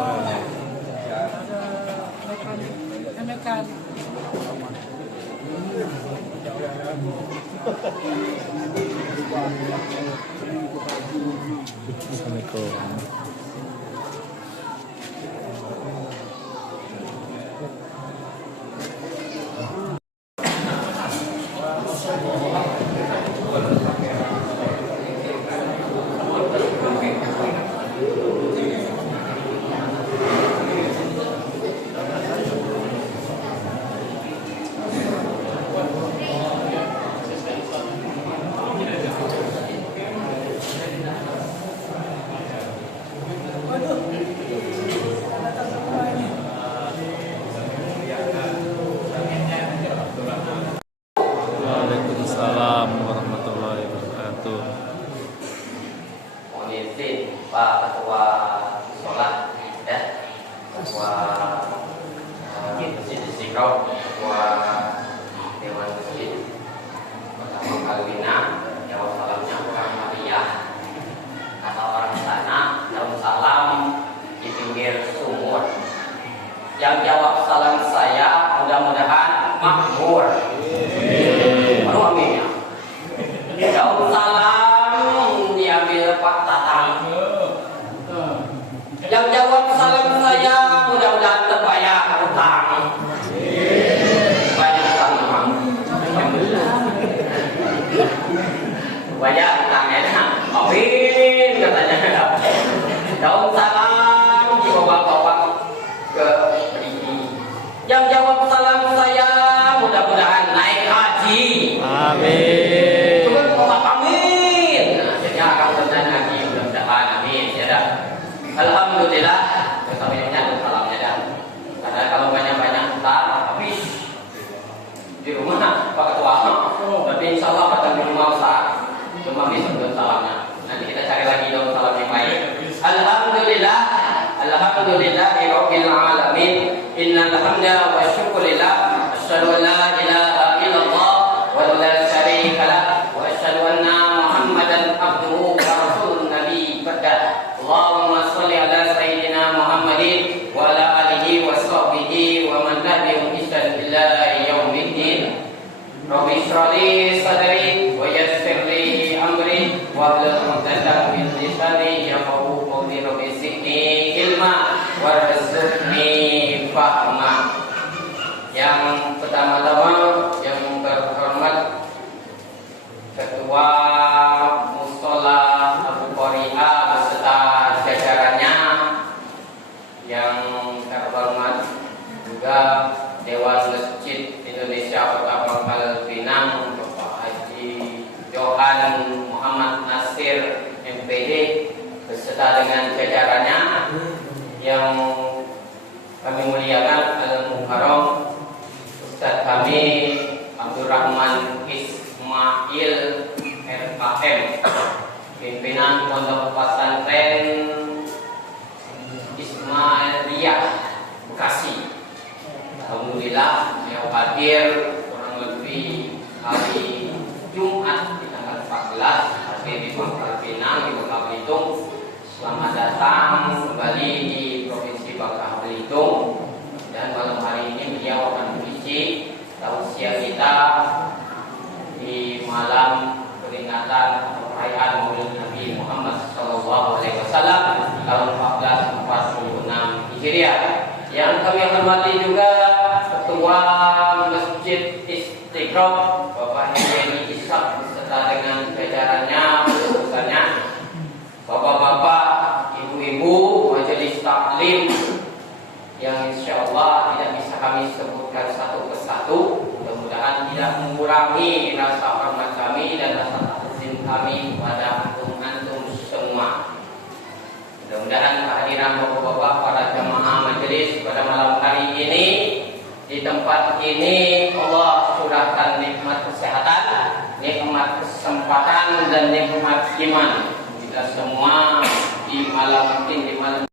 ada mekanik. Assalamualaikum. Waalaikumsalam warahmatullahi wabarakatuh. Mohon izin Pak Ketua Sholat ya, Ketua Masjid Istiqomah, Ketua Dewan Masjid Pertama Kalbina, jawab salamnya orang Maria, kata orang sana, daun salam di pinggir sumur. Yang jawab salam saya mudah-mudahan makmur. Baru amin ya. Daun salam diambil Pak Tatang. Yang jawab salam saya mudah-mudahan terbayar utang. Banyak utang memang. Banyak utangnya. Amin katanya. Daun salam dibawa-bawa ke Perigi. Yang jawab salam saya mudah-mudahan naik haji. Amin. Cuma Bapak amin. Nah, jadi akan berjalan haji mudah-mudahan amin ya dah. Alhamdulillah kesampaiannya dan salamnya dah. Karena kalau banyak-banyak ntar habis di rumah Pak Ketua. Tapi insya Allah akan di rumah Ustaz. Cuma habis daun salamnya. Nanti kita cari lagi daun salam yang baik. Alhamdulillah. Alhamdulillahirabbil alamin. Innal hamda wa syukurillah. Asyhadu an la ilaha illallah wa la syarika lah wa asyhadu anna Muhammadan abduhu wa rasulun nabi ba'da. Allahumma shalli ala sayyidina Muhammadin wa ala alihi wa sahbihi wa man tabi'ahum bi ihsan ila yaumiddin. Rabbi shrah li sadri wa yassir li amri wa hlul 'uqdatam min lisani yafqahu qawli. Rabbi zidni ilma warzuqni fahma. Yang pertama-tama yang terhormat Ketua Mushola Abu Qori'ah beserta jajarannya, yang terhormat juga Dewan Masjid Indonesia Kota Pangkal Pinang, Bapak Haji Johan Muhammad Nasir MPD beserta dengan jajarannya, yang kami muliakan Al-Mukarram Ustadz kami Abdurrahman Ismail RKM, pimpinan Pondok Pesantren Ismailiyah Bekasi. Alhamdulillah yang hadir kurang lebih hari Jumat di tanggal 14 hadir di Pangkal Pinang di Bangka Belitung. Selamat datang kembali di Provinsi Bangka Belitung. Dan malam hari ini beliau akan mengisi tausiah kita di malam peringatan atau perayaan Maulid Nabi Muhammad SAW tahun 1446 Hijriah. Yang kami hormati juga Ketua Masjid Istiqomah Bapak Heni Ishak beserta dengan jajarannya, urusannya, bapak-bapak, ibu-ibu, majelis taklim yang insya Allah tidak bisa kami sebutkan satu persatu. Mudah-mudahan tidak mengurangi rasa hormat kami dan rasa takzim kami kepada antum semua. Mudah-mudahan kehadiran bapak-bapak para jamaah majelis pada malam hari ini di tempat ini Allah curahkan nikmat kesehatan, nikmat kesempatan dan nikmat iman. Kita semua di malam ini, di malam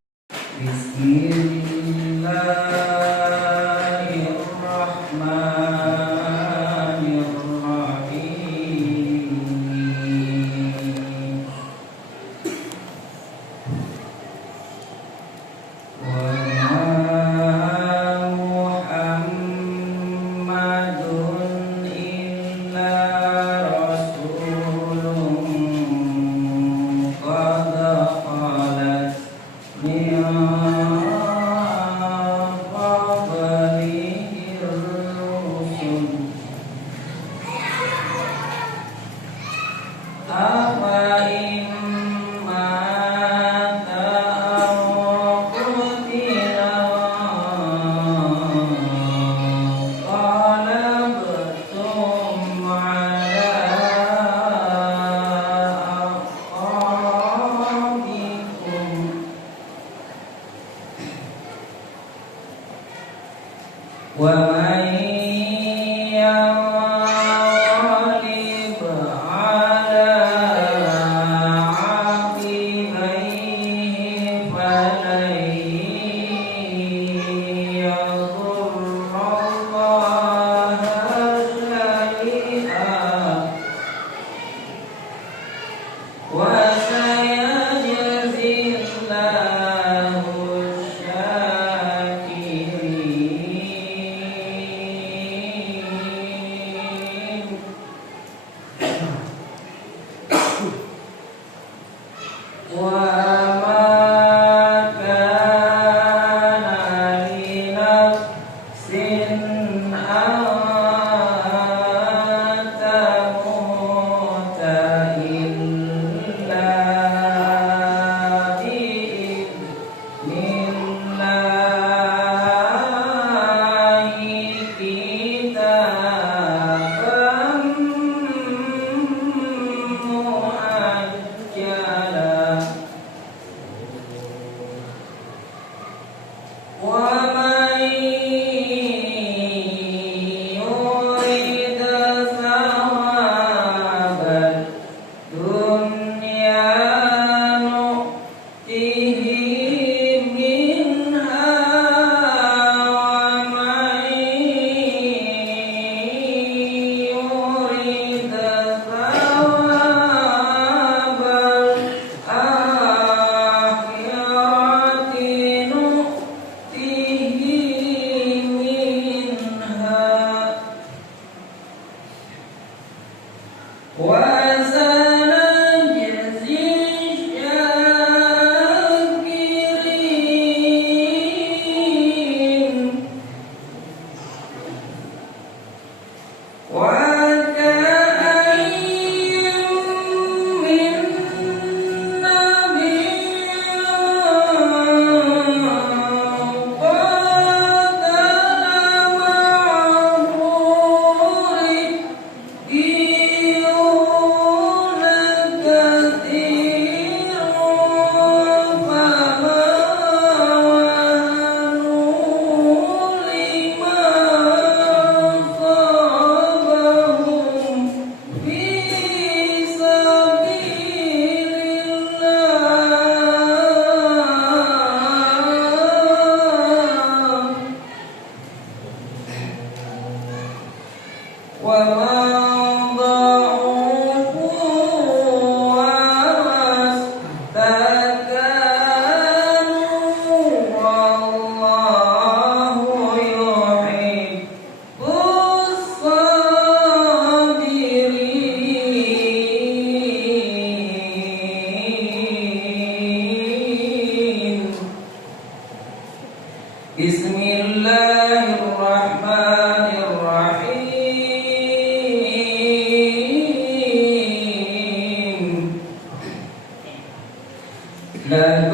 لقد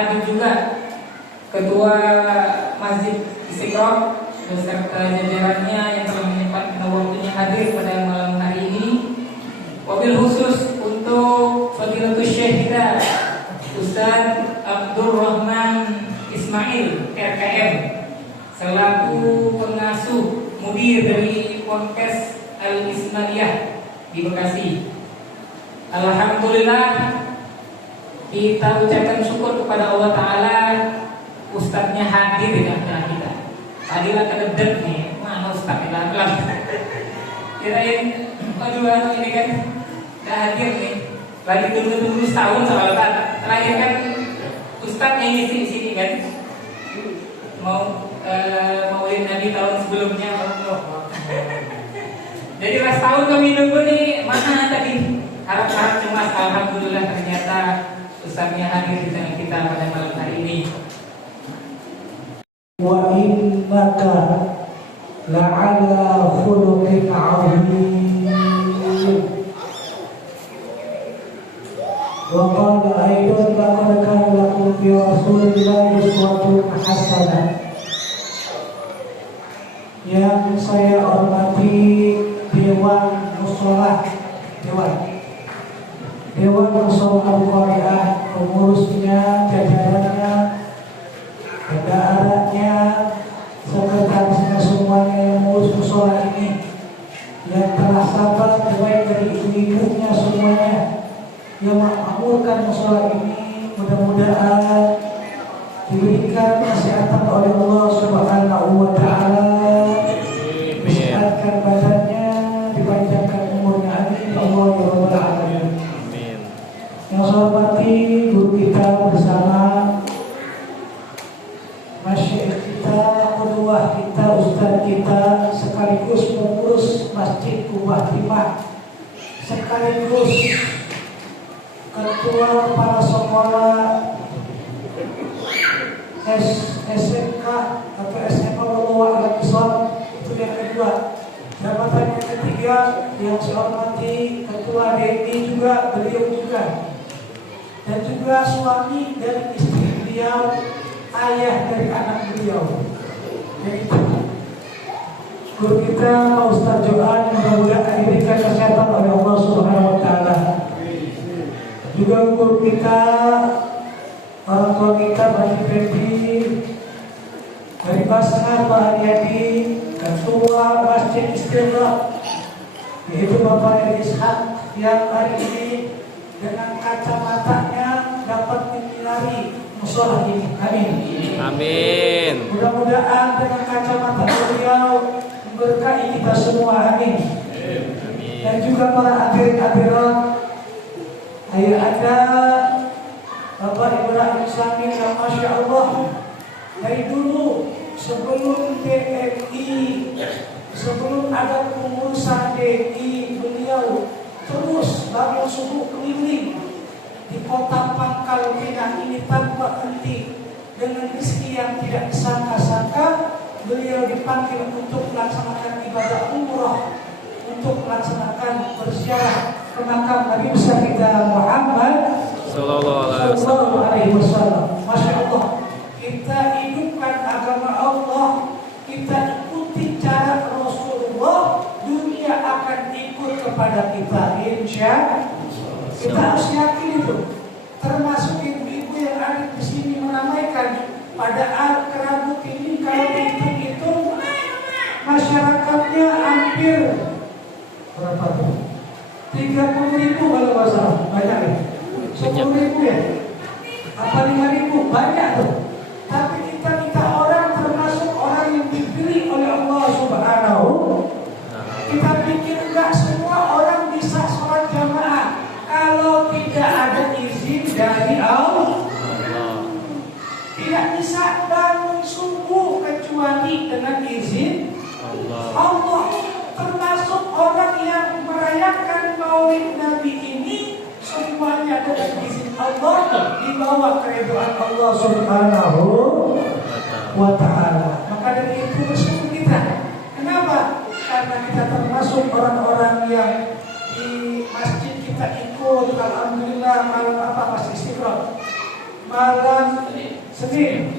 hadir juga Ketua Masjid Istiqomah beserta jajarannya yang telah menyempatkan waktunya hadir pada malam hari ini. Wabil khusus untuk Fadilatul Syekh kita Ustaz Abdul Rahman Ismail RKM selaku pengasuh mudir dari Ponpes Al-Ismailiyah di Bekasi. Alhamdulillah kita ucapkan syukur kepada Allah Ta'ala, Ustadznya hadir di tengah kita. Tadilah kededek nih, mana Ustadz bilang kirain, aduh ini kan gak hadir nih. Lagi tunggu-tunggu setahun soalnya terakhir kan Ustadznya ngisi di sini kan. Maulid Nabi tahun sebelumnya. Jadi pas tahun kami nunggu nih, mana tadi harap-harap cuma alhamdulillah ternyata Ustadznya hadir di tengah kita pada malam hari ini. Wa innaka la'ala khuluqin 'azim. Wa qala aidan laqad kana lakum fi rasulillahi uswatun hasanah. Yang saya hormati Dewan Musholah, Dewan Musholah Al-Qari'ah, pengurusnya, jajarannya, bendaharanya, sekretarisnya, semuanya yang mengurus musholah ini, yang telah sabar baik dari ibu-ibunya semuanya yang memakmurkan musholah ini, mudah-mudahan diberikan kesehatan oleh Allah Subhanahu wa Ta'ala, disehatkan badannya, dipanjangkan umurnya, amin Allah ya rabbal alamin. Yang saya hormati guru kita bersama masyayikh kita, qudwah kita, ustaz kita, sekaligus pengurus Masjid Kubah Timah, sekaligus ketua kepala sekolah SMK atau SMA Wallahu a'lam bishawab, itu yang kedua. Jabatan yang ketiga yang saya hormati ketua DI juga, beliau juga, dan juga suami dari istri beliau, ayah dari anak beliau, yaitu guru kita Pak Ustaz Johan, mudah-mudahan diberikan kesehatan oleh Allah Subhanahu wa Ta'ala. Juga guru kita, orang tua kita, Pak Fendi, dari Basnar, Pak Haryadi, ketua Masjid Istiqomah, yaitu Bapak Edi Ishak, yang hari ini dengan kacamatanya dapat menyinari musholah ini. Amin. Amin. Mudah-mudahan dengan kacamata beliau memberkahi kita semua. Amin. Dan juga para hadirin-hadirat, ayah ada Bapak Ibrahim Samir yang Masya Allah dari dulu sebelum DMI, sebelum ada pengurusan DI, beliau terus bangun subuh keliling di kota Pangkal Pinang ini tanpa henti, dengan rezeki yang tidak disangka-sangka. Beliau dipanggil untuk melaksanakan ibadah umrah, untuk melaksanakan berziarah ke makam Nabi besar kita Muhammad Sallallahu Alaihi Wasallam. Masya Allah, kita hidupkan agama Allah, kita ikuti cara Rasulullah, dunia akan ikut kepada kita, insya. Kita harus yakin itu. Termasuk ibu-ibu yang ada di sini meramaikan. Padahal Kerabuk ini kalau dihitung-hitung masyarakatnya hampir berapa tuh? 30.000 kalau nggak salah, banyak ya. 10.000 ya? Apa 5.000? Banyak tuh. Tapi kita orang termasuk orang yang dipilih oleh Allah Subhanahu. Kita pikir enggak semua orang bisa sholat jamaah kalau tidak ada izin dari Allah. Tidak bisa bangun subuh kecuali dengan izin Allah. Termasuk orang yang merayakan Maulid Nabi ini semuanya dengan izin Allah, di bawah keridhaan Allah Subhanahu wa Ta'ala. Maka dari itu bersyukur kita. Kenapa? Karena kita termasuk orang-orang yang di masjid kita ikut. Alhamdulillah, malam apa Masjid Istiqomah, malam Senin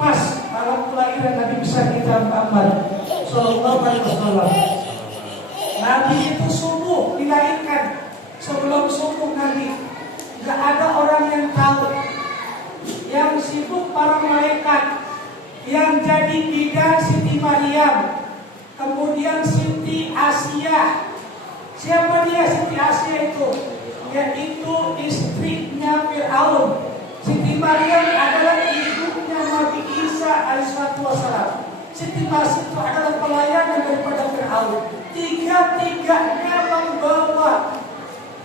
pas malam kelahiran Nabi besar kita Muhammad Sallallahu Alaihi Wasallam. Nabi itu subuh dilahirkan. Sebelum subuh Nabi, tidak ada orang yang tahu. Yang sibuk para malaikat, yang jadi bidan Siti Maryam, kemudian Siti Asia. Siapa dia Siti Asia itu? Yaitu istrinya Fir'aun. Siti Maryam adalah ibunya Nabi Isa alaihissalam. Siti Asia itu adalah pelayanan daripada Fir'aun. Tiga-tiganya membawa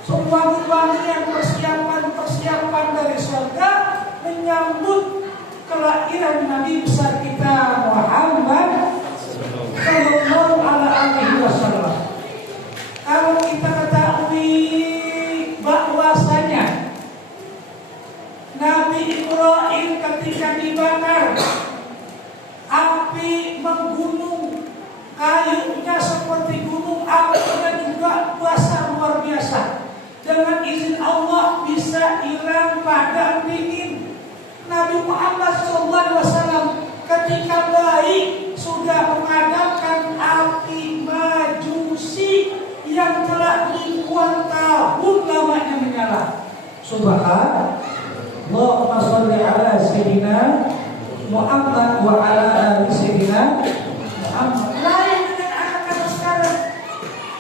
wangi-wangian persiapan dari surga menyambut kelahiran Nabi besar kita Muhammad Sallallahu Alaihi Wasallam. Kalau kita ketahui bahwasanya Nabi Ibrahim ketika dibakar api menggunung, kayunya seperti gunung, apinya juga basah luar biasa. Dengan izin Allah bisa hilang padam dingin. Nabi Muhammad SAW ketika bayi sudah memadamkan api majusi yang telah ribuan tahun lamanya menyala. Subhanallah. Allahumma sholli ala sayyidina Muhammad wa ala ali sayyidina Muhammad. Lain dengan anak-anak sekarang.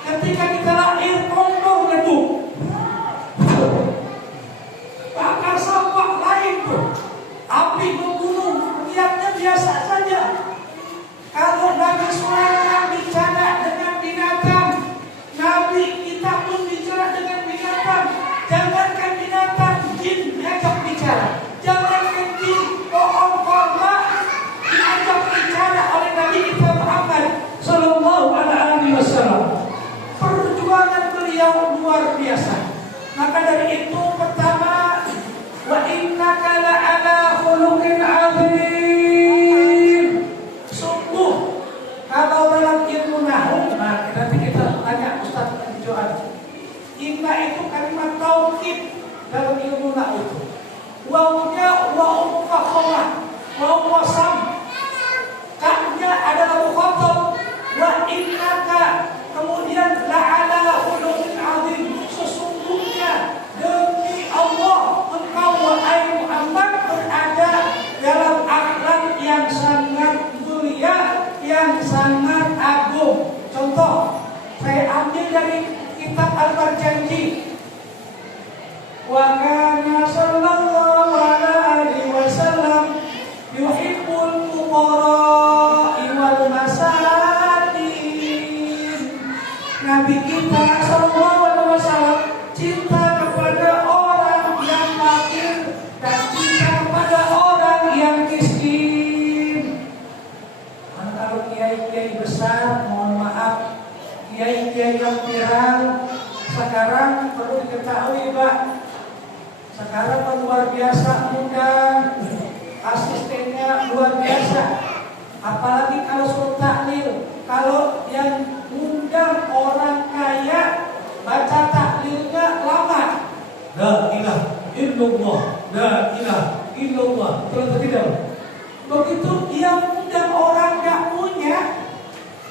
Ketika kita lahir kondom leduk. Bakar sampah lain tuh. Api membunuh, lihatnya biasa saja. Kalau Nabi Sulaiman bicara dengan binatang, Nabi kita pun bicara dengan binatang. Jangankan binatang, jin diajak bicara. Jangankan jin, pohon korma diajak bicara oleh Nabi kita Muhammad Sallallahu Alaihi Wasallam. Perjuangan beliau luar biasa. Maka dari itu pertama, wa innaka la'ala khuluqin 'adzim. Sungguh kalau dalam ilmu nahwu, nah nanti kita tanya Ustaz Johan. Inna itu kalimat taukid dalam ilmu nahwu itu. Wawunya wawu mufakhamah, wawu wasam. Ka-nya adalah mukhatab. Wa innaka kemudian la'ala khuluqin 'adzim. Sesungguhnya demi Allah engkau wahai Muhammad berada dalam akhlak yang sangat mulia, yang sangat agung. Contoh, saya ambil dari kitab Al-Barjanji. Wa kana sallallahu alaihi wasallam yuhibbul fuqara wal masakin. Nabi kita sallallahu alaihi wasallam cinta kepada orang yang fakir dan cinta kepada orang yang miskin. Kalau kiai-kiai besar, mohon maaf, kiai-kiai yang viral sekarang perlu diketahui, Pak. Sekarang luar biasa undang, asistennya luar biasa. Apalagi kalau suruh tahlil, kalau yang undang orang kaya baca tahlilnya lama. La ilaha illallah, la ilaha illallah. Betul atau tidak? Begitu dia undang orang gak punya,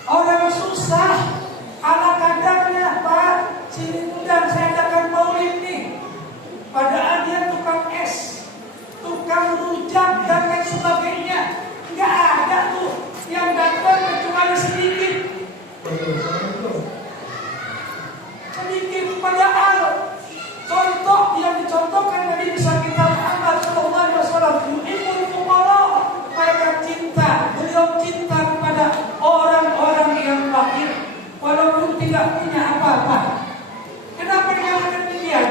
orang susah, ala kadarnya, Pak, sini undang saya adakan maulid nih. Padahal dia tukang es, tukang rujak dan lain sebagainya. Gak ada tuh yang datang kecuali sedikit. Sedikit padahal contoh yang dicontohkan Nabi besar kita Muhammad Sallallahu Alaihi Wasallam, yuhibbul fuqara, mereka cinta, beliau cinta kepada orang-orang yang fakir walaupun tidak punya apa-apa. Kenapa dikatakan demikian?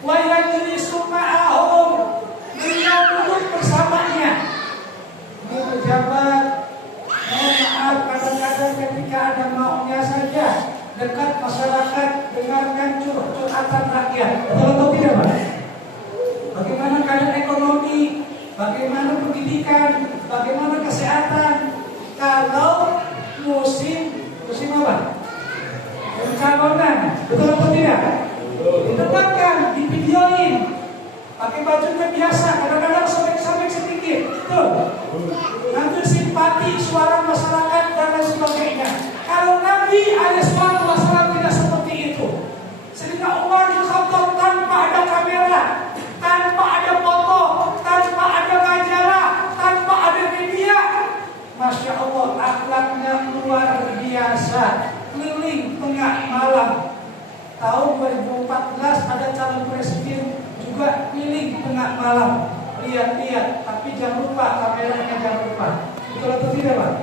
Wa yajlisu ma'ahum, beliau duduk bersamanya. Ini pejabat, mohon maaf kadang-kadang ketika ada maunya saja dekat masyarakat, dengarkan curhatan rakyat. Betul atau tidak, Pak? Bagaimana keadaan ekonomi, bagaimana pendidikan, bagaimana kesehatan. Kalau musim apa? Pencalonan, betul atau tidak? Ditetapkan, divideoin, pakai bajunya biasa, kadang-kadang sobek-sobek sedikit. Betul. Ngambil simpati suara masyarakat dan lain sebagainya. Kalau Nabi SAW tidak seperti itu. Sehingga Umar bin Khattab tanpa ada kamera, tanpa ada foto, tanpa ada majalah, tanpa ada media, Masya Allah, akhlaknya luar biasa. Keliling tengah malam. Tahun 2014 ada calon presiden juga keliling tengah malam. Lihat-lihat, tapi jangan lupa kameranya, jangan lupa. Betul atau tidak, Pak?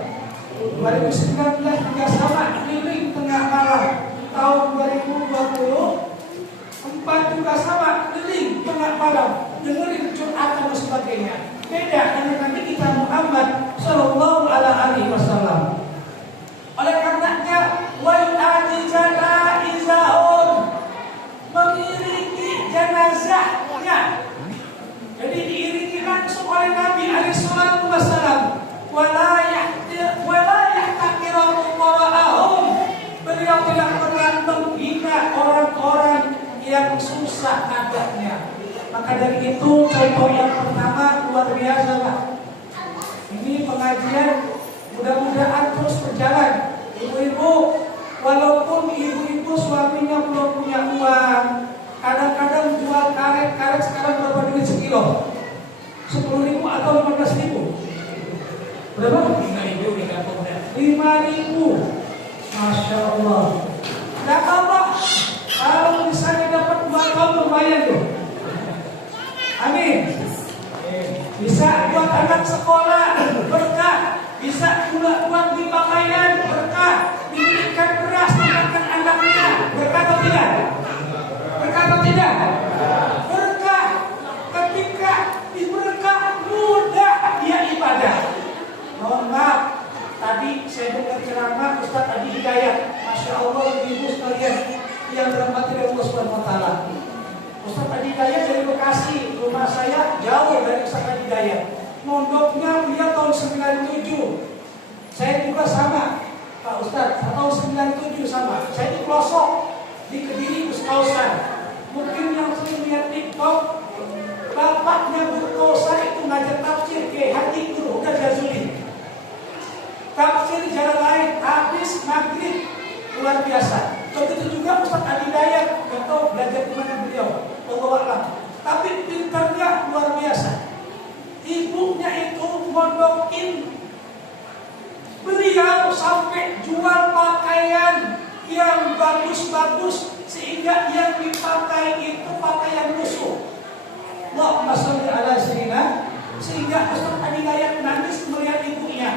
2019 juga sama, keliling tengah malam. Tahun 2024 juga sama, keliling tengah malam, dengerin Jumat dan sebagainya. Beda dengan Nabi kita Muhammad Sallallahu Alaihi Wasallam. Oleh karenanya, wal janaizaun, mengiringi jenazahnya. Jadi diiringi langsung oleh Nabi alaihi salatu wasallam. Wala yahtaqiru mara'ahum. Beliau tidak pernah menghina orang-orang yang susah adabnya. Maka dari itu contoh yang pertama luar biasa, Pak. Ini pengajian mudah-mudahan terus berjalan. Ibu-ibu, walaupun ibu-ibu suaminya belum punya uang, kadang-kadang jual karet sekarang berapa duit sekilo? 10.000 atau 15.000? Berapa? 5.000. Masya Allah. Tidak apa-apa. Kalau misalnya dapat 2 tahun lumayan tuh. Amin. Bisa buat anak sekolah berkah. Bisa pula buat di pakaian berkah. Diberikan beras makan anaknya berkah atau tidak? Berkah atau tidak? Berkah. Ketika diberkah mudah dia ibadah. Mohon maaf, tadi saya dengar ceramah Ustaz Adi Hidayat. Masya Allah, ibu sekalian yang dirahmati oleh Allah Subhanahu Wa Taala. Ustaz Adi Hidayat dari Bekasi, rumah saya jauh dari Ustaz Adi Hidayat. Mondoknya dia tahun 97. Saya juga sama, Pak Ustaz, tahun 97 sama. Saya di pelosok di Kediri Ustazan. Mungkin yang sering lihat TikTok, bapaknya berkosa itu ngajar tafsir ke hati guru udah Jazuli. Tafsir jalan lain habis maghrib luar biasa. Begitu juga Ustaz Adi Dayat, nggak tahu belajar di mana beliau, Allahu a'lam. Tapi pintarnya luar biasa. Ibunya itu mondokin beliau sampai jual pakaian yang bagus-bagus sehingga yang dipakai itu pakaian musuh. Allahumma sholli ala sayyidina. Sehingga Ustaz Adi Dayat nangis melihat ibunya.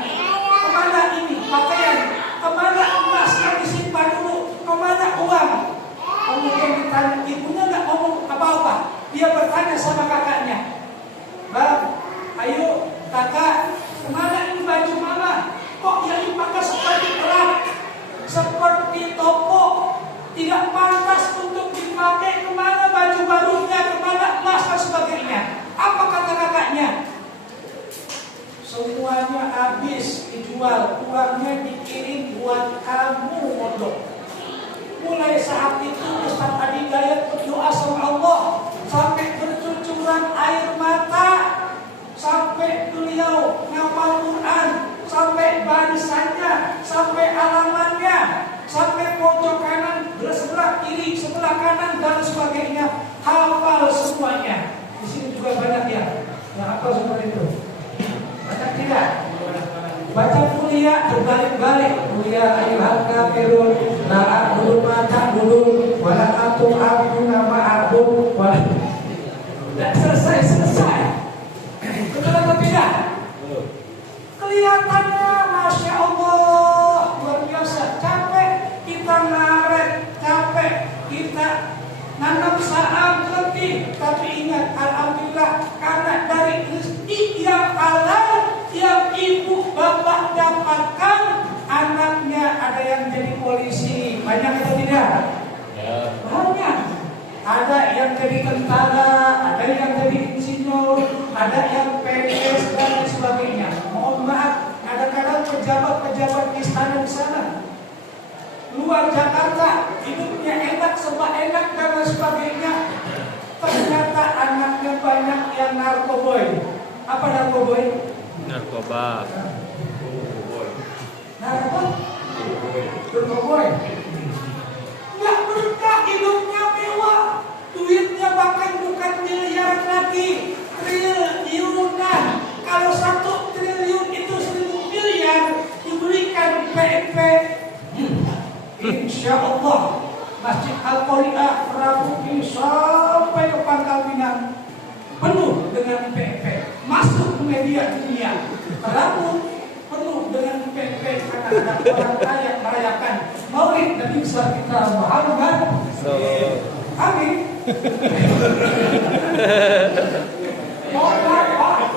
Kemana ini pakaian? Kemana emas yang disimpan dulu? Kemana uang? Kemudian ditanya, ibunya nggak ngomong apa-apa. Dia bertanya sama kakaknya, Bang, ayo kakak, kemana ini baju mama? Kok yang dipakai seperti perang, seperti toko, tidak pantas untuk dipakai? Kemana baju barunya? Kemana emas dan sebagainya? Apa kata kakaknya? Semuanya habis dijual, uangnya dikirim buat kamu mondok. Mulai saat itu Ustaz Adi Dayat berdoa sama Allah sampai bercucuran air mata, sampai beliau ngapal Quran, sampai barisannya, sampai alamannya, sampai pojok kanan, sebelah kiri, sebelah kanan dan sebagainya, hafal semuanya. Di sini juga banyak ya, yang hafal seperti itu. Banyak tidak? Baca kuliah berbalik-balik. Kuliah ayuhal kafirun la a'budu ma ta'budun wa la antum a'buduna ma a'bud. Tidak selesai. Betul atau tidak? Kelihatannya Masya Allah luar biasa. Capek kita ngaret, capek kita nanam saham letih. Tapi ingat, alhamdulillah karena dari rezeki yang halal yang ibu bapak dapatkan, anaknya ada yang jadi polisi. Banyak atau tidak? Ya. Banyak. Ada yang jadi tentara, ada yang jadi insinyur, ada yang PNS dan sebagainya. Mohon maaf, kadang-kadang pejabat-pejabat istana di sana luar Jakarta hidupnya enak, serba enak dan sebagainya. Ternyata anaknya banyak yang narkoboy. Apa narkoboy? Narkoba. Narkoba? Berkoboy? Nggak berkah, hidupnya mewah. Duitnya bahkan bukan miliaran lagi, triliunan. Kalau 1 triliun itu 1.000 miliar diberikan PNP, insya Allah Masjid Al-Qari'ah Rabu sampai ke Pangkal Pinang penuh dengan PNP, masuk ke media dunia. Rabu penuh dengan PNP karena ada orang kaya merayakan Maulid Nabi besar kita Muhammad. Amin. Mohon maaf,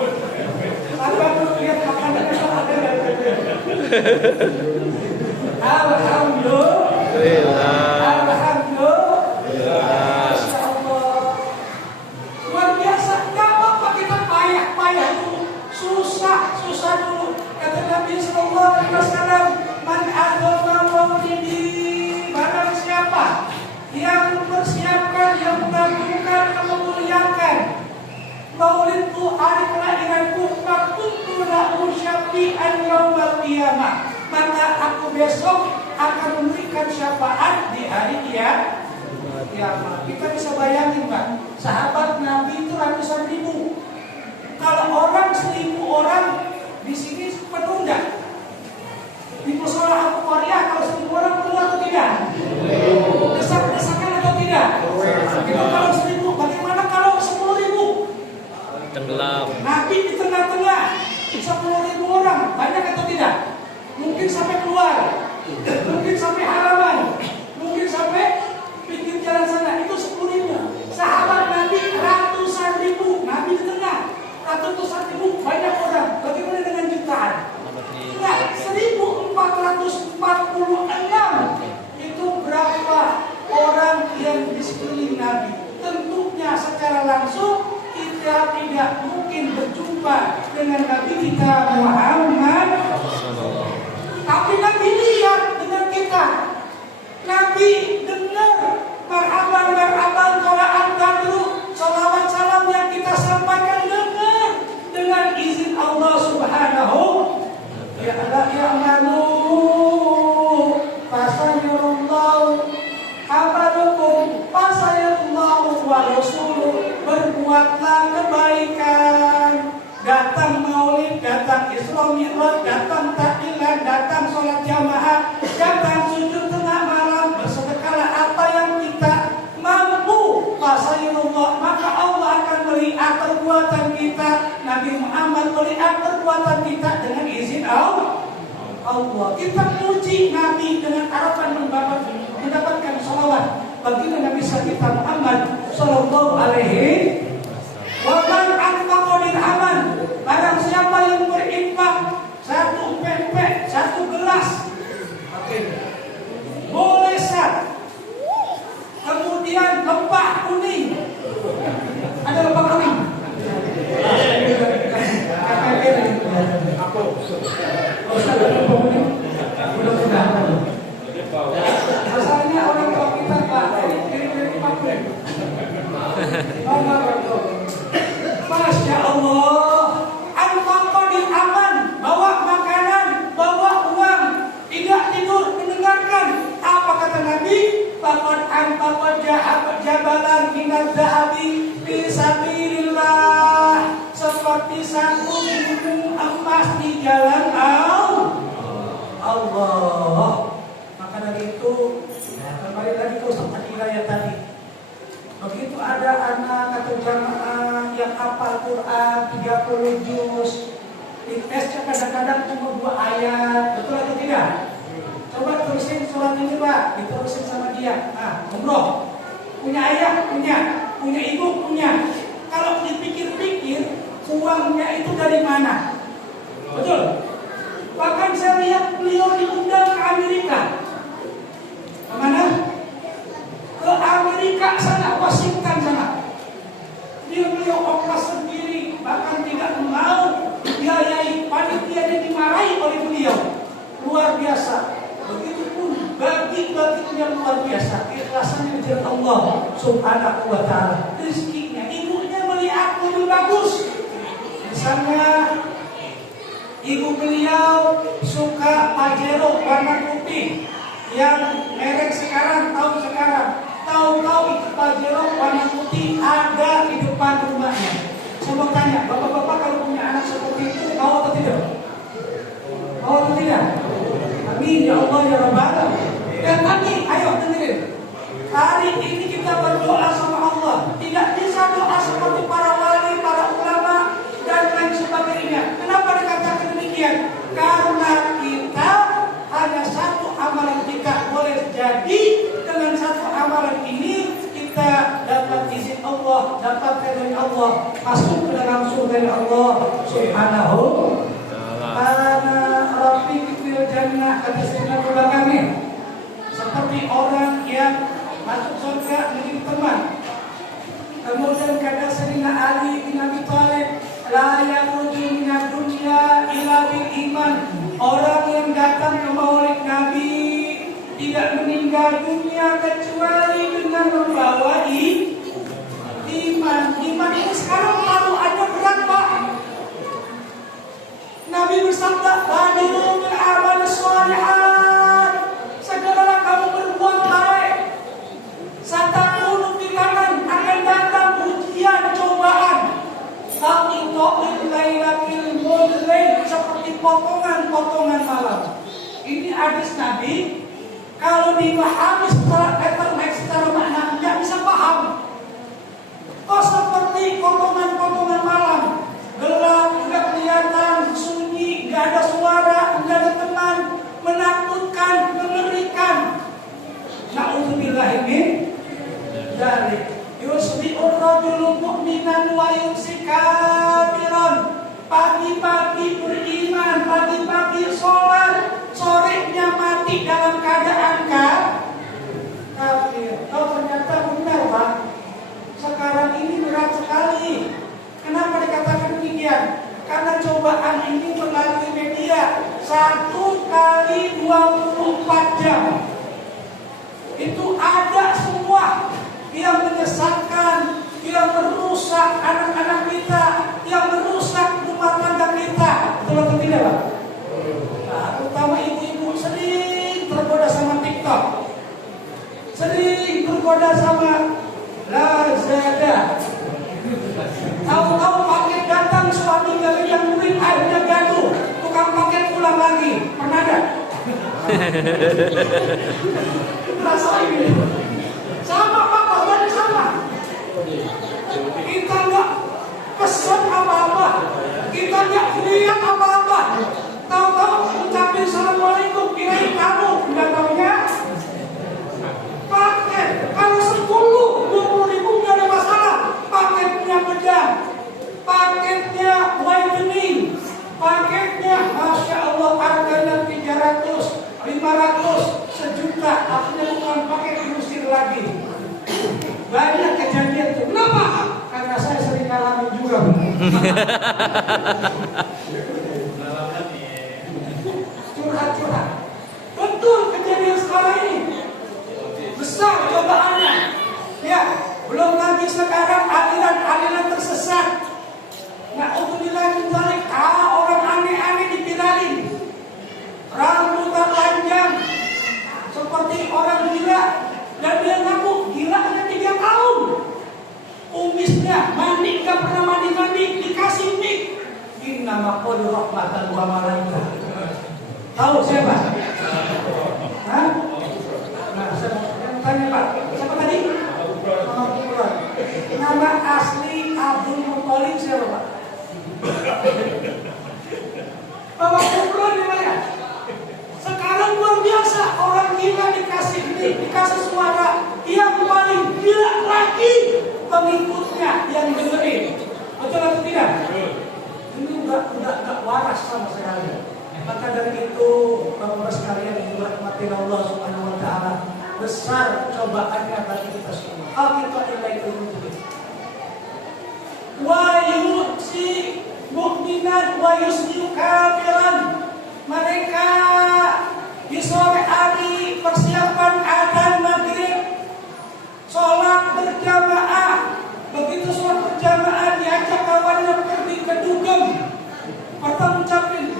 tanpa perlu lihat makanan yang ada. Alhamdulillah. Masya Allah. Luar biasa. Gak apa-apa kita payah dulu, susah dulu. Kata Nabi Sallallahu Alaihi Wasallam, man adzama maulidi, barang siapa yang mempersiapkan, yang mengagungkan, yang memuliakan maulidku, hari kelahiranku, fakuntu lahu syafi'an yaumal qiyamah, maka aku besok akan memberikan syafaat di hari kiamat. Kita bisa bayangin, Pak, sahabat Nabi itu ratusan ribu. Kalau orang 1.000 orang di sini penuh enggak? Di musola Al-Qari'ah kalau 1.000 orang penuh atau tidak? Desak-desakan atau tidak? Itu kalau 1.000. Bagaimana kalau 10.000? Tenggelam. Nabi di tengah-tengah 10.000 orang, banyak atau tidak? Mungkin sampai keluar, mungkin sampai halaman, mungkin sampai pinggir jalan sana. Itu 10.000. Sahabat Nabi ratusan ribu, Nabi di tengah ratusan ribu, banyak orang. Bagaimana dengan jutaan? Enggak, 1.446. Itu berapa orang yang di sekeliling Nabi? Tentunya secara langsung kita tidak mungkin berjumpa dengan Nabi kita Muhammad. Tapi Nabi lihat dengan kita. Nabi dengar marhaban qira'at badru, salawat salam yang kita sampaikan, dengar dengan izin Allah Subhanahu. Ya Allah ya amalu fasayarullahu amalukum fasayarullahu wa rasuluh. Berbuatlah kebaikan, datang maulid, datang Isra Mi'raj, datang tahlilan, datang sholat jamaah, datang sujud tengah malam, bersedekahlah apa yang kita mampu. Fasayarullah, maka Allah akan melihat perbuatan kita. Nabi Muhammad melihat perbuatan kita dengan izin Allah. Kita puji Nabi dengan harapan mendapatkan sholawat baginda Nabi kita Muhammad Sallallahu Alaihi Wasallam. Anfaqa dirhaman, barang siapa yang berinfak 1 pempek, 1 gelas, boleh sat. Kemudian lempak kuning, ada lempak kuning. Masalahnya orang tua kita Pak, kirim-kirim pakai. Masya Allah, anfaqa dirhaman, bawa makanan, bawa uang, tidak tidur mendengarkan. Apa kata Nabi? Faqad anfaqa jabalan minadz zahabi fi sabilillah, seperti 1 gunung emas di jalan Allah. Maka dari itu, kembali lagi ke Ustaz Hidayat tadi. Begitu ada anak atau jamaah yang hafal Quran 30 juz, ditesnya kadang-kadang cuma 2 ayat, betul atau tidak? Coba terusin surat ini Pak, diterusin sama dia. Umroh, punya ayah, punya ibu, punya. Kalau dipikir-pikir, uangnya itu dari mana? Betul? Bahkan saya lihat beliau diundang ke Amerika. Kemana? Ke Amerika sana, Washington sana. Beliau ongkos sendiri, bahkan tidak mau biayai. Panitia yang dimarahi oleh beliau. Luar biasa. Begitupun bagi-baginya luar biasa. Ikhlasannya di jalan Allah Subhanahu wa ta'ala. Rizkinya, ibunya melihat mobil bagus. Misalnya Ibu beliau suka Pajero warna putih yang merek sekarang, tahun sekarang. Tahu-tahu itu Pajero warna putih ada di depan rumahnya. Saya mau tanya, bapak-bapak kalau punya anak seperti itu, mau atau tidak? Mau atau tidak? Amin ya Allah ya Rabbal. Dan kami, ayo dengerin. Hari ini kita berdoa sama Allah. Tidak bisa doa seperti para wali, para ulama, dan lain sebagainya. Kenapa dikatakan demikian? Karena kita hanya satu amalan kita. Boleh jadi dengan satu amalan ini kita dapat izin Allah, dapat dari Allah, masuk ke dalam surga Allah Subhanahu Ana Rafiq fil Jannah, kata Sayyidina Abu Bakar, seperti orang yang masuk surga menjadi teman. Kemudian kata Sayyidina Ali bin Abi Thalib, la yakhruju minad dunya illa bil iman. Orang yang datang ke maulid Nabi tidak meninggal dunia kecuali dengan membawa iman. Iman ini sekarang baru ada berat, Pak. Nabi bersabda, "Badiru bil amal shalihat." Segeralah kamu berbuat baik. Satakunu fitanah, akan datang ujian, cobaan. Tapi to'il lailatil mudlain, seperti potongan-potongan malam. Ini hadis Nabi. Kalau dipahami secara makna, nggak bisa paham. Kok seperti potongan-potongan malam, gelap, nggak kelihatan, sunyi, nggak ada suara, nggak ada teman, menakutkan, mengerikan. Na'udzubillahi min dzalik. Yusbi'ur rajulu mu'minan wa yumsi kafiran. Pagi-pagi beriman, pagi-pagi sholat, sorenya mati dalam keadaan kafir. Oh, ternyata benar, Pak. Sekarang ini berat sekali. Kenapa dikatakan demikian? Karena cobaan ini melalui media 1 kali 24 jam. Itu ada semua yang menyesatkan, yang merusak anak-anak kita, yang merusak rumah tangga kita. Betul atau tidak, Pak? Nah, terutama ibu-ibu sering tergoda sama TikTok, sering tergoda sama Lazada. Tahu-tahu paket datang, suami gak yang duit, akhirnya gaduh, tukang paket pulang lagi. Pernah ada? Rasain ini. Sama, Pak, kabarnya sama. Kita nggak pesan apa-apa, kita nggak lihat apa-apa. Tahu-tahu ucapin assalamualaikum, kirain kamu, nggak taunya paket. Kalau 10-20 ribu nggak ada masalah. Paketnya bedah, paketnya whitening, paketnya masya Allah harganya 300, 500, 1 juta. Akhirnya bukan paket, diusir lagi. Banyak kejadian itu. Kenapa? Karena saya sering alami juga. Curhat-curhat. Betul kejadian sekarang ini. Besar cobaannya. Ya, belum lagi sekarang aliran-aliran tersesat. Na'udzubillah min dzalik. Orang aneh-aneh dipiralin. Rambutnya panjang seperti orang gila. Dan dia ngaku gila hanya 3 tahun. Kumisnya mandi, gak pernah mandi-mandi, dikasih mik. Ini nama qul rahmatan wa malaikah. Tahu siapa? Hah? Nah, saya tanya, Pak, siapa tadi? Nama asli Abdul Muthalib siapa, Pak? Bapak Kumpulan namanya. Sekarang luar biasa, orang gila dikasih ini, dikasih suara. Yang paling gila lagi pengikutnya yang dengerin. Betul atau tidak? Ini udah waras sama sekali. Maka dari itu, Bapak-Bapak sekalian yang dirahmati Allah Subhanahu wa taala, besar cobaannya bagi kita semua. Al-Qur'an itu wa yu'ti mu'minan wa yusni kafiran. Mereka di sore hari persiapan adzan maghrib, sholat berjamaah. Begitu sholat berjamaah diajak kawannya pergi ke dugem. Pertama ucapin,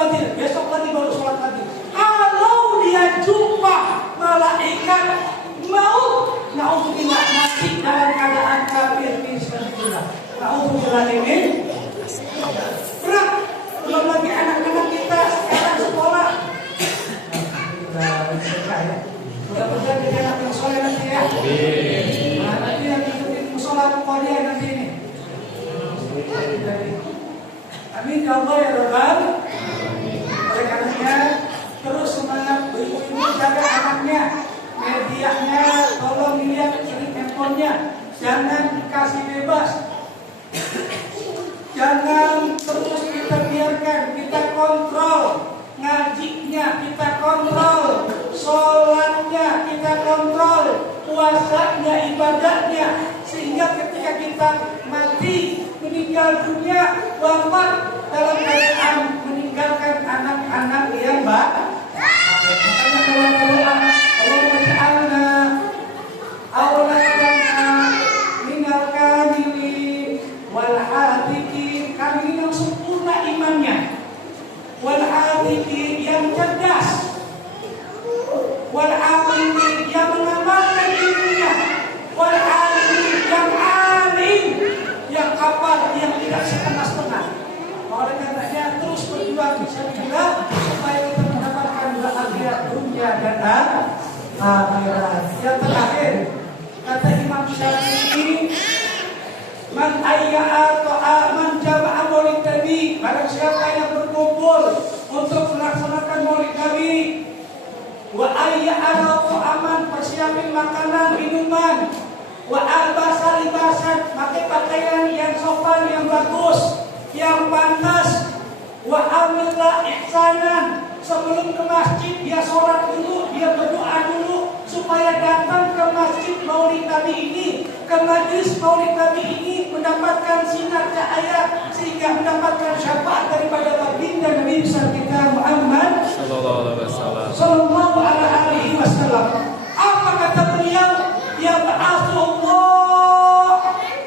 Qadir, besok lagi baru sholat lagi. Kalau dia jumpa malaikat maut, naudzubillah, mati dalam keadaan kafir fisabilillah. Naudzubillah ini berat. Belum lagi anak-anak kita sekarang sekolah. Mudah-mudahan jadi anak yang soleh nanti ya. Nah, nanti yang ikutin musola Muqaddiyah nanti ini. Amin ya Allah ya Rabbal. Oleh karenanya terus semangat ibu-ibu jaga anaknya, medianya tolong dilihat handphonenya, jangan dikasih bebas. Jangan terus kita biarkan, kita kontrol ngajinya, kita kontrol sholatnya, kita kontrol puasanya, ibadahnya, sehingga ketika kita mati meninggal dunia wafat dalam keadaan meninggalkan anak-anak yang baik. Makanya kalau berdoa Allahumma ja'alna auladana minal kamilin wal hadiqin, kami yang sempurna imannya, wal hadiqin yang cerdas, wal alimin yang mengamalkan dirinya, wal alimin yang alim, yang hafal, yang tidak setengah-setengah. Oleh karenanya terus berjuang fisabilillah supaya kita mendapatkan bahagia dunia dan akhirat. Yang terakhir kata Imam Syafi'i, man ayya'a ta'aman jama'a maulid Nabi, barang siapa yang berkumpul untuk melaksanakan maulid Nabi, wa ayya'a ta'aman, persiapin makanan, minuman, wa albasa libasan, pakai pakaian yang sopan, yang bagus, yang pantas, wa amila ihsanan, sebelum ke masjid dia sholat dulu, dia berdoa dulu supaya datang ke masjid maulid Nabi ini, ke majlis maulid Nabi ini mendapatkan sinar cahaya sehingga mendapatkan syafaat daripada baginda Nabi besar kita Muhammad sallallahu alaihi wasallam. Apa kata beliau? Ya Allah,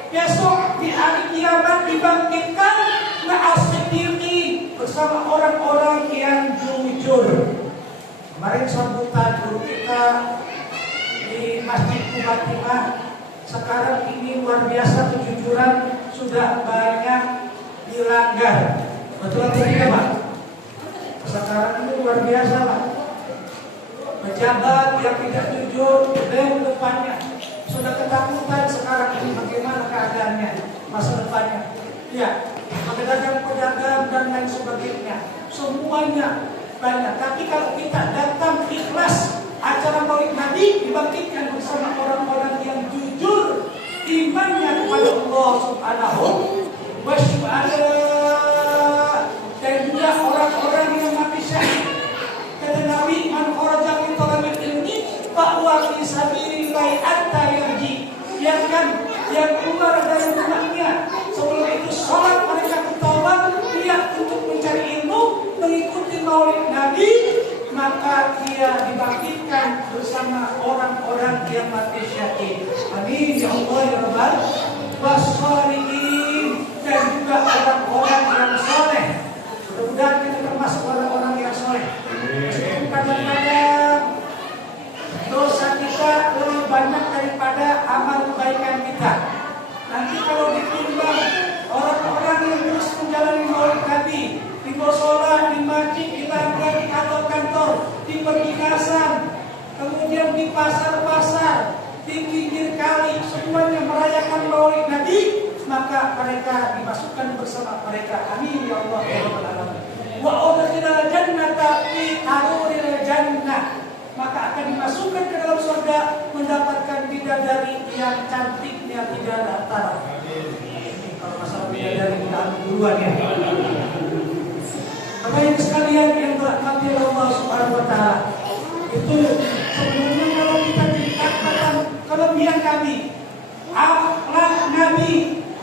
besok di hari kiamat dibangkitkan ma'as-siddiqin, bersama orang-orang yang jujur. Kemarin sambutan guru kita di Masjid Mubatimah, sekarang ini luar biasa kejujuran sudah banyak dilanggar. Betul atau tidak, Pak? Sekarang ini luar biasa, Pak. Pejabat yang tidak jujur dan depannya sudah ketakutan sekarang ini bagaimana keadaannya masa depannya. Ya, pedagang-pedagang dan lain sebagainya, semuanya banyak. Tapi kalau kita datang ikhlas, acara maulid Nabi dibangkitkan bersama orang-orang yang jujur imannya kepada Allah Subhanahu wa Ta'ala, dan juga orang-orang yang mati syahid. Kata Nabi, man kharaja min talabil ilmi fa huwa fi sabilillah hatta yarji. Yang keluar dari rumahnya sebelum itu sholat, mereka bertaubat, dia untuk mencari ilmu, mengikuti maulid Nabi, maka dia dibangkitkan bersama orang-orang yang mati syahid. Amin ya Allah ya Rabbal wassalihin, dan juga orang-orang yang soleh. Mudah-mudahan kita termasuk orang-orang yang soleh. Kadang-kadang dosa kita lebih banyak daripada amal kebaikan kita. Nanti kalau ditimbang orang-orang yang terus menjalani maulid Nabi di musola, di masjid, di tangga, di kantor-kantor, di perdinas, kemudian di pasar-pasar, di pinggir kali, semuanya merayakan maulid Nabi, maka mereka dimasukkan bersama mereka. Amin ya Allah ya Rabbal alamin. Wa udkhilal jannata fi haruril jannah, maka akan dimasukkan ke dalam surga mendapatkan bidadari yang cantiknya tidak antara. Kalau masalah bidadari kita duluan ya. Bapak Ibu sekalian yang dirahmati Allah Subhanahu wa Ta'ala, itu sebelumnya kalau kita ceritakan kelebihan Nabi, akhlak Nabi,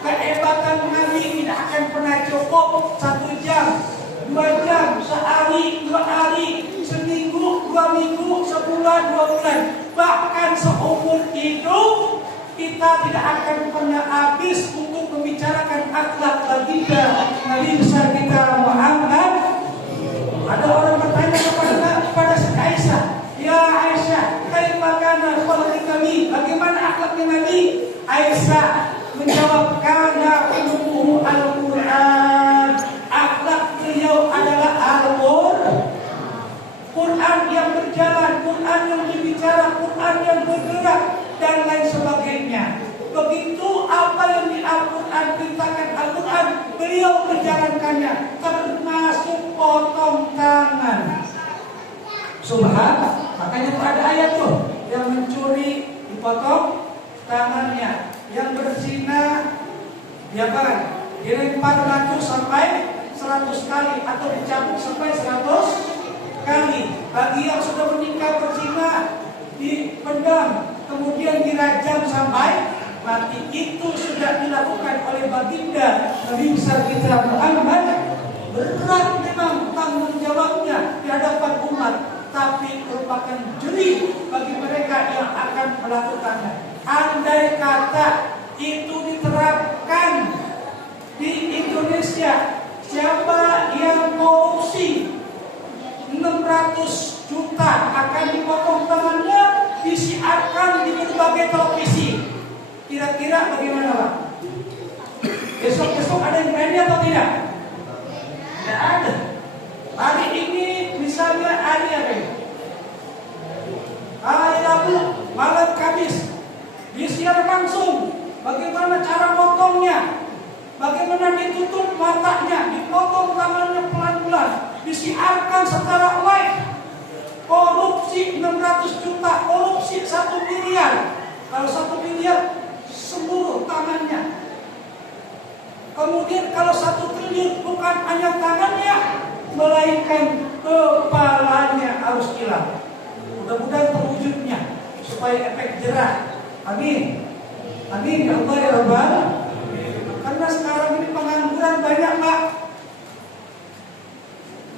kehebatan Nabi tidak akan pernah cukup 1 jam, 2 jam, sehari, 2 hari, seminggu, 2 minggu, sebulan, 2 bulan, bahkan seumur hidup kita tidak akan pernah habis untuk membicarakan akhlak baginda Nabi besar kita Muhammad Ada orang bertanya kepada si Aisyah, ya Aisyah, kaifa kana khuluqun Nabi? Bagaimana akhlaknya Nabi? Aisyah menjawab, kana khuluquhu al-Quran. Akhlak beliau adalah Quran yang berjalan, Quran yang berbicara, Quran yang bergerak, dan lain sebagainya. Begitu apa yang di Al-Quran perintahkan Al-Quran, beliau menjalankannya, termasuk potong tangan. Subhan, makanya tuh ada ayat tuh, yang mencuri dipotong tangannya, yang berzina ya kan dilempar batu sampai 100 kali atau dicambuk sampai 100 kali. Bagi yang sudah menikah berzina dipendam, kemudian dirajam sampai mati. Itu sudah dilakukan oleh baginda Nabi besar kita Muhammad. Berat memang tanggung jawabnya di hadapan umat, tapi merupakan jeri bagi mereka yang akan melakukannya. Andai kata itu diterapkan di Indonesia, siapa yang korupsi 600 juta akan dipotong tangannya, disiarkan di berbagai televisi. Kira-kira bagaimana Pak? Besok-besok ada yang berani atau tidak? Tidak ada. Hari ini misalnya hari apa ini? Hari Rabu, malam Kamis, disiar langsung bagaimana cara potongnya, bagaimana ditutup matanya, dipotong tangannya pelan-pelan, disiarkan secara live. Korupsi 600 juta, korupsi 1 miliar. Kalau 1 miliar seluruh tangannya. Kemudian kalau 1 triliun bukan hanya tangannya, melainkan kepalanya harus hilang. Mudah-mudahan terwujudnya supaya efek jerah. Amin. Amin ya Allah ya Rabbal. Karena sekarang ini pengangguran banyak Pak.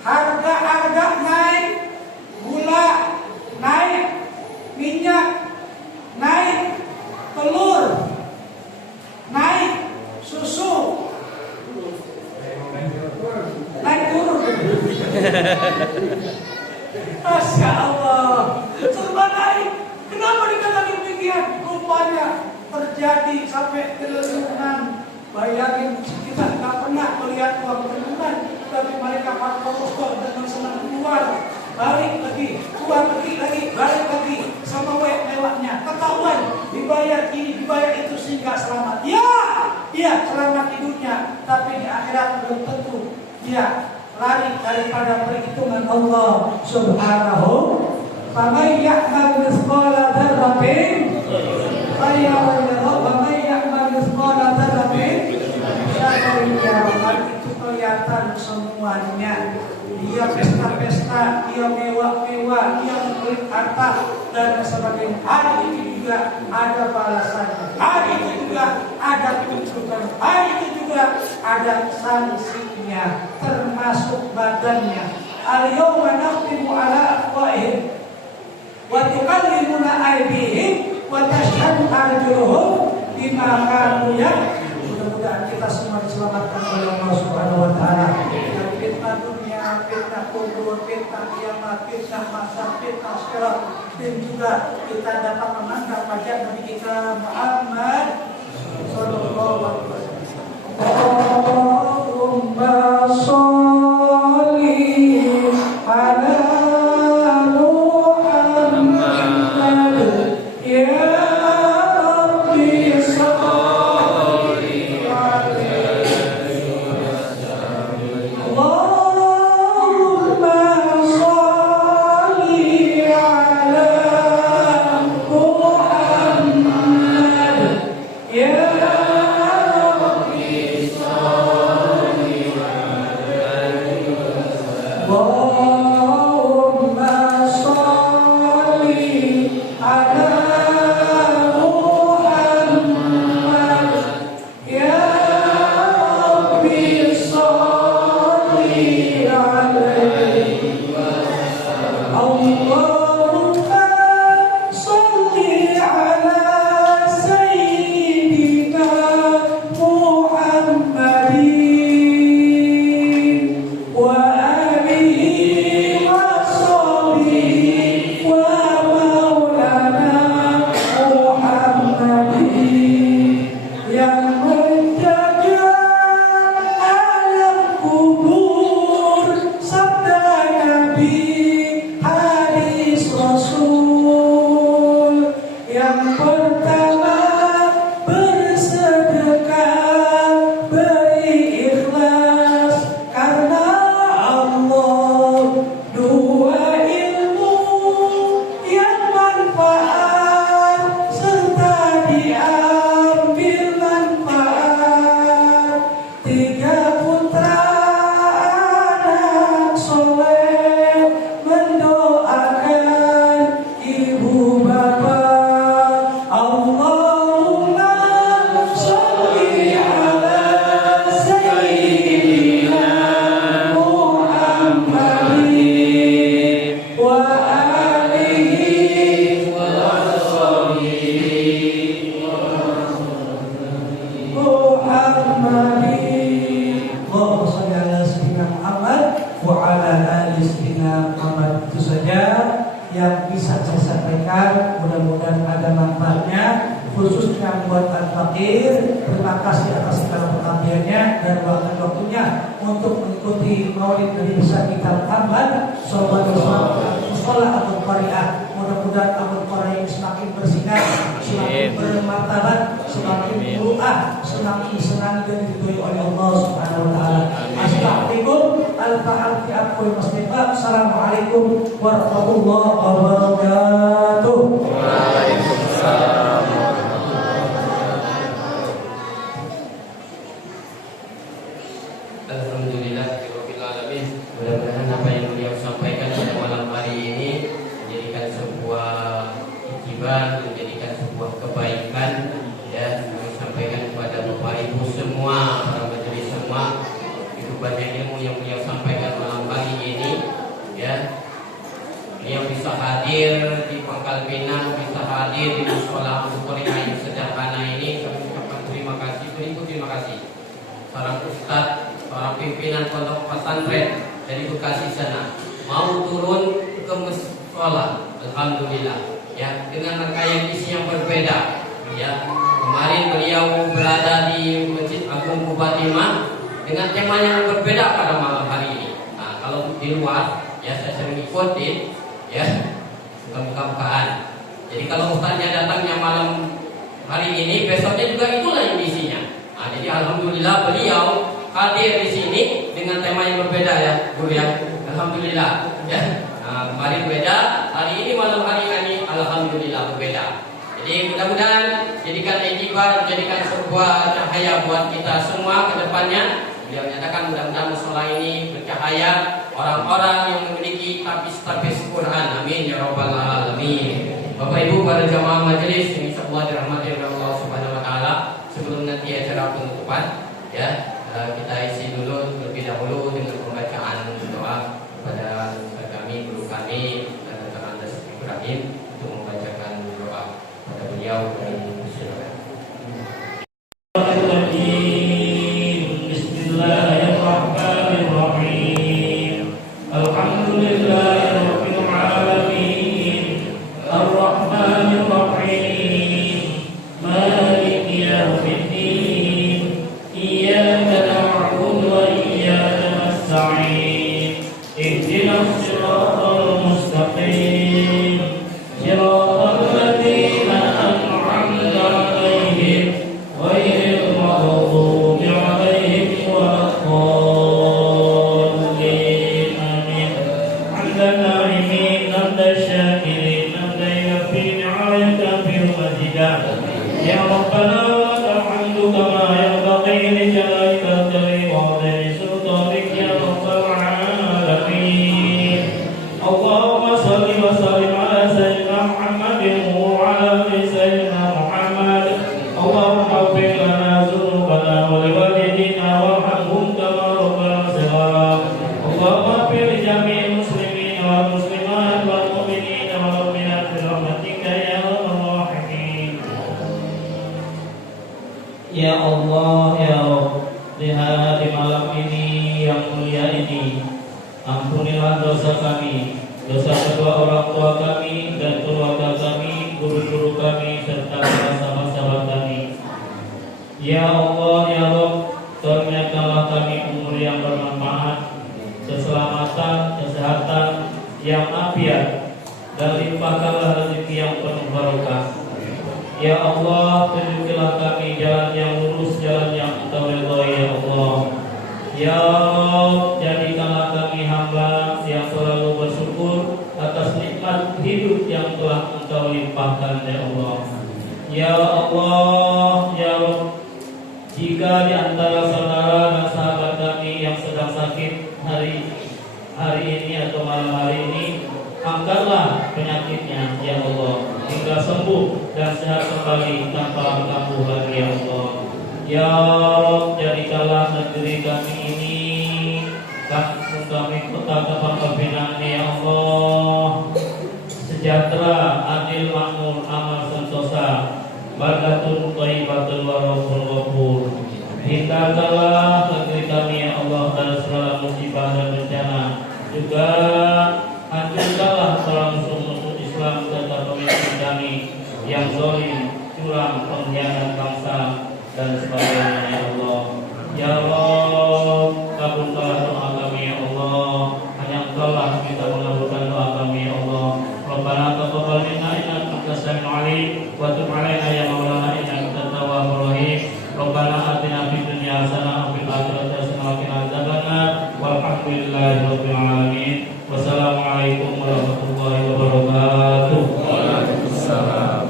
Harga naik, gula naik, minyak naik, telur naik, susu naik turun. Masya Allah, serba naik. Kenapa dikatakan demikian? Rupanya terjadi sampai triliunan. Bayangin, kita nggak pernah melihat uang triliunan, tapi mereka pakai koruptor dengan senang keluar, balik lagi, keluar lagi, balik lagi, sama mewahnya. Ketahuan, dibayar ini, dibayar itu sehingga selamat. Ya, selamat di dunia, tapi di akhirat belum tentu. Ya, lari daripada perhitungan Allah Subhanahu. Faman ya'mal mithqala dzarratin khairan yarahu wa man ya'mal mithqala dzarratin syarran yarahu. Itu kelihatan semuanya. Dia pesta-pesta, dia mewah-mewah, dia membeli harta dan sebagainya. Hari ini juga ada balasannya. Hari ini juga ada keuntungan. Hari ini juga ada sanksinya, termasuk badannya. Al-yawma nakhtimu ala afwahihim wa tukallimuna aydihim wa tashhadu arjuluhum bima kanu yaksibun. Mudah-mudahan kita semua diselamatkan oleh Allah Subhanahu wa taala dari fitnah dunia, fitnah kubur, fitnah kiamat, fitnah masa, fitnah akhirat, dan juga kita dapat menangkap wajah Nabi kita Muhammad sallallahu alaihi wasallam. Allahumma sholli ala Muhammadin. Allahumma shalli ala sayyidina Muhammad wa ala ali sayyidina Muhammad. Itu saja yang bisa saya sampaikan, mudah-mudahan ada manfaatnya khususnya buat al-fakir. Terima kasih atas segala pengabdiannya dan waktunya untuk mengikuti maulid Nabi besar kita Muhammad sallallahu alaihi wasallam atau Qari'ah. Mudah-mudahan Amal Qari'ah ini semakin bersinar, semakin bermartabat, semakin muru'ah, semakin senang dan diridhoi oleh Allah Subhanahu wa taala. Assalamualaikum Assalamualaikum warahmatullahi wabarakatuh. Waalaikumsalam. Alhamdulillah, alamin. Mudah-mudahan apa yang beliau sampaikan pada malam hari ini menjadikan sebuah iktibar, menjadikan sebuah kebaikan. Ya, kami sampaikan kepada Bapak Ibu semua, para majelis semua, itu banyak ilmu yang beliau sampaikan malam hari ini. Ya, beliau bisa hadir di Pangkal Pinang, bisa hadir di Musola Al-Qari'ah yang sederhana ini. Kami ucapkan terima kasih, beribu terima kasih. Seorang ustadz, seorang pimpinan pondok pesantren dari Bekasi sana mau turun ke musola, alhamdulillah. Ya, dengan rangkaian isi yang berbeda. Ya, kemarin beliau berada di Masjid Agung Kubatimah dengan tema yang berbeda pada malam hari ini. Nah, kalau di luar, ya saya sering ikutin, ya buka-bukaan. Jadi kalau ustaznya datangnya malam hari ini, besoknya juga itulah yang isinya. Nah, jadi alhamdulillah beliau hadir di sini dengan tema yang berbeda ya, Guru ya. Alhamdulillah. Ya. Nah, kemarin beda, hari ini malam hari ini alhamdulillah berbeda. Jadi mudah-mudahan jadikan iktibar, jadikan sebuah cahaya buat kita semua ke depannya. Beliau menyatakan mudah-mudahan musola ini bercahaya orang-orang yang memiliki tapis-tapis Quran. Amin ya rabbal alamin. Bapak Ibu para jamaah majelis yang insyaallah dirahmati oleh Allah Subhanahu wa taala, sebelum nanti acara penutupan ya, kita isi dulu terlebih dahulu dengan pembacaan doa kepada kami, guru kami dan Dr. Andes Ibrahim untuk membacakan doa pada beliau dan silakan. Bismillahirrahmanirrahim. Alhamdulillahirabbil alamin. Arrahmanir rahim. Maliki yaumiddin. Iyyaka na'budu wa iyyaka nasta'in. Ihdinas siratal mustaqim. Siratal ladzina an'amta 'alaihim ghairil maghdubi 'alaihim waladdallin. Amin. 'Alal na'imin, 'alal syakirin, 'alal yafi'in 'alayka bil majidah. Ya Rabbana lakal hamdu kama yanbaghi li jalalika al-karim wa 'azimi sultanik ya rabbal alamin. Allahumma shalli wa sallim ala sayyidina Muhammadin wa ala ali sayyidina Muhammad. Allahumma ighfir lana dzunubana wa li walidina warhamhum kama rabbayana shaghira. Allahumma ighfir li jami'il muslimin wal muslimat wal mu'minin wal mu'minat bi rahmatika ya arhamar rahimin. Ya Allah, ya Rabb, di malam ini yang mulia ini, ampunilah dosa kami, dosa kedua orang tua kami dan keluarga kami, guru-guru kami serta sahabat-sahabat kami. Ya Allah, ya Rabb, karuniakanlah kami umur yang bermanfaat, keselamatan, kesehatan yang afiat, dan limpahkanlah rezeki yang penuh barokah. Ya Allah, tunjukilah kami jalan yang lurus, jalan yang Engkau ridhoi ya Allah. Ya Allah, jadikanlah kami hamba yang selalu bersyukur atas nikmat hidup yang telah Engkau limpahkan ya Allah. Ya Allah, ya Allah, jika di antara saudara dan sahabat kami yang sedang sakit hari ini atau malam hari ini, angkatlah penyakitnya ya Allah, hingga sembuh dan sehat kembali tanpa kambuh lagi ya Allah. Ya Allah, jadikanlah negeri kami ini, kampung kami, kota Pangkal Pinang ini ya Allah, sejahtera, adil, makmur, aman, sentosa, barakatun thayyibatun wa rabbul ghafur. Hindarkanlah negeri kami ya Allah dari segala musibah dan bencana. Juga hancurkanlah langsung musuh Islam serta pemimpin kami yang zalim, curang, pengkhianat bangsa dan sebagainya ya Allah. Ya Allah, kabulkanlah doa kami ya Allah. Hanya Engkaulah bisa mengabulkan doa kami ya Allah. Rabbana taqabbal minna innaka antas samiul alim wa tub 'alaina ya maulana innaka antat tawwabur rahim. Rabbana atina fid dunya hasanah wa fil akhirati hasanah wa qina adzabannar. Walhamdulillahi rabbil alamin. Wassalamualaikum warahmatullahi wabarakatuh. Waalaikumsalam.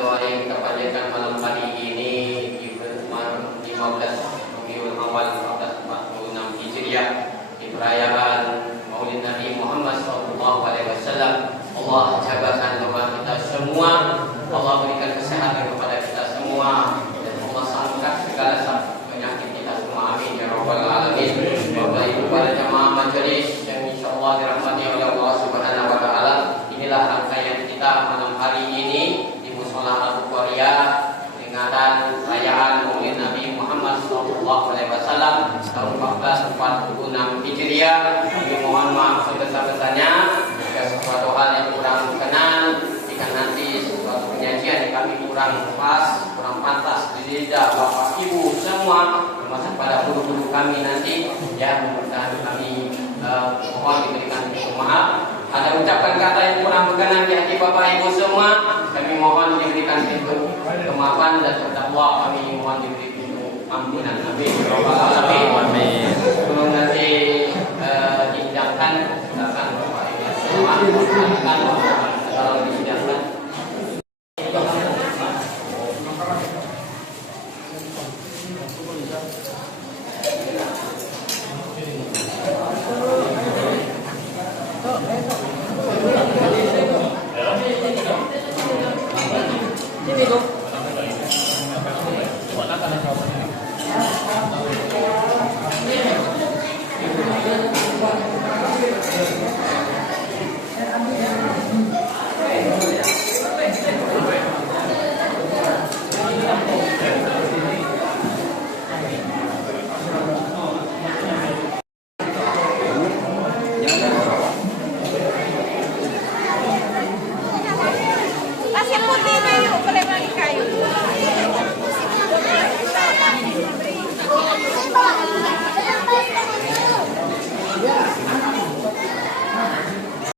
Doa yang kita panjatkan malam hari ini di bulan 15 Rabiul Awal 1446 Hijriah di perayaan Maulid Nabi Muhammad SAW. Allah jabatan doa kita semua. Allah berikan kesehatan kepada kita semua dan Allah sangkat segala penyakit kita semua. Amin ya rabbal alamin. Bapak Ibu para jamaah majelis yang insyaallah dirahmati oleh Allah Subhanahu wa taala, inilah rangkaian kita malam hari ini di Mushola Al-Bukhariah peringatan perayaan Maulid Nabi Muhammad SAW tahun 1446 Hijriah. Kami mohon maaf sebesar-besarnya jika sesuatu hal yang kurang berkenan, jika nanti suatu penyajian yang kami kurang pas, kurang pantas di lidah Bapak Ibu semua, termasuk pada guru-guru kami nanti, ya mudah-mudahan kami mohon diberikan maaf. Ada ucapan kata yang kurang berkenan di hati Bapak Ibu semua, kami mohon diberikan pintu kemaafan dan terdakwa kami mohon diberi pintu ampunan. Amin. Amin. Sebelum nanti disidangkan, silakan Bapak Ibu semua silakan kalau disidangkan. Sini, Dok.